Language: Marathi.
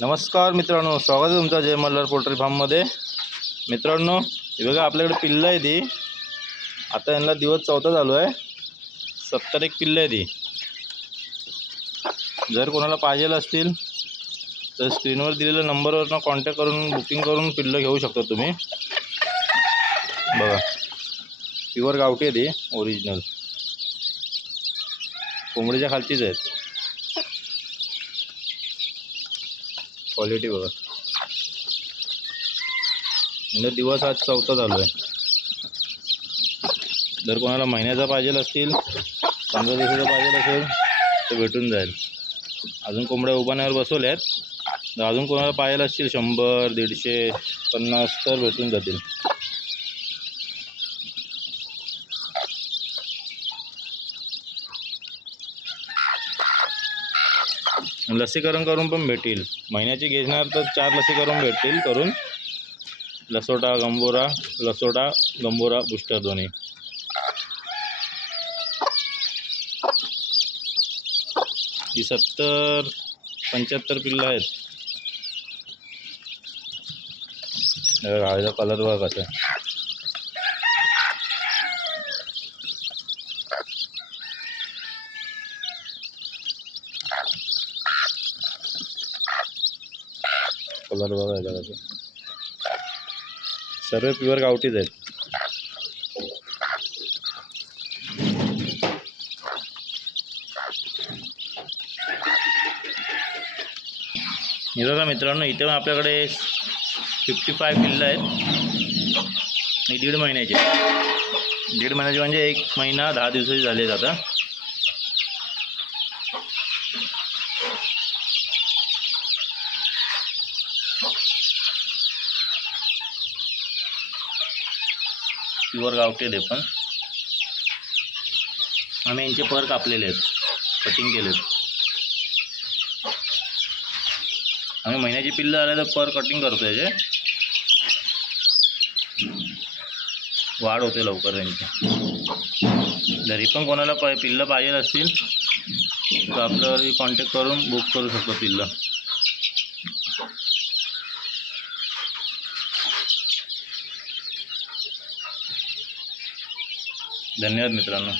नमस्कार मित्रांनो स्वागत आहे तुमचं जय मल्हार पोल्ट्री फार्ममध्ये. मित्रांनो हे बघा आपल्याकडे पिल्लं आहे ती. आता यांना दिवस चौथा चालू आहे. सत्तर एक पिल्लं आहे ती. जर कोणाला पाहिजे असतील तर स्क्रीनवर दिलेल्या नंबरवरनं कॉन्टॅक्ट करून बुकिंग करून पिल्लं घेऊ शकता तुम्ही. बघा प्युअर गावठी आहे ती ओरिजिनल कोंबडीच्या खालचीच आहेत. क्वालिटी बघा. म्हणजे दिवस आज चौथा चालू आहे. जर कोणाला महिन्याचा पाहिजे असतील पंधरा दिवसाचा पाहिजे असेल तर भेटून जाईल. अजून कोंबड्या उभाण्यावर बसवल्या आहेत. तर अजून कोणाला पाहिजे असतील शंभर दीडशे पन्नास तर भेटून जातील. लसीकरण करून पण भेटेल. महिन्याची घेणार तर चार लसीकरण भेटतील करून लसोटा गंबोरा लसोटा गंबोरा बुस्टर दोन्ही. ही सत्तर पंच्याहत्तर पिल्लं आहेत. हे कलर बघा कसं आहे. कलर बघा याचा सर्व प्युअर गावठीच आहेत. हे बघा मित्रांनो इथे पण आपल्याकडे फिफ्टी फाय पिल्लं आहेत दीड महिन्याचे. दीड महिन्याचे म्हणजे एक महिना दहा दिवसाचे झाले आता. प्युअर गावठी आहेत पण. आम्ही यांचे पर कापलेले आहेत. कटिंग केलेत आम्ही महिन्याची पिल्लं आले तर पर कटिंग करतो याचे वाढ होते लवकर त्यांची. जरी पण कोणाला प पिल्लं पाहिजे असतील तर आपल्यावर कॉन्टॅक्ट करून बुक करू शकतो पिल्लं. धन्यवाद मित्रांनो.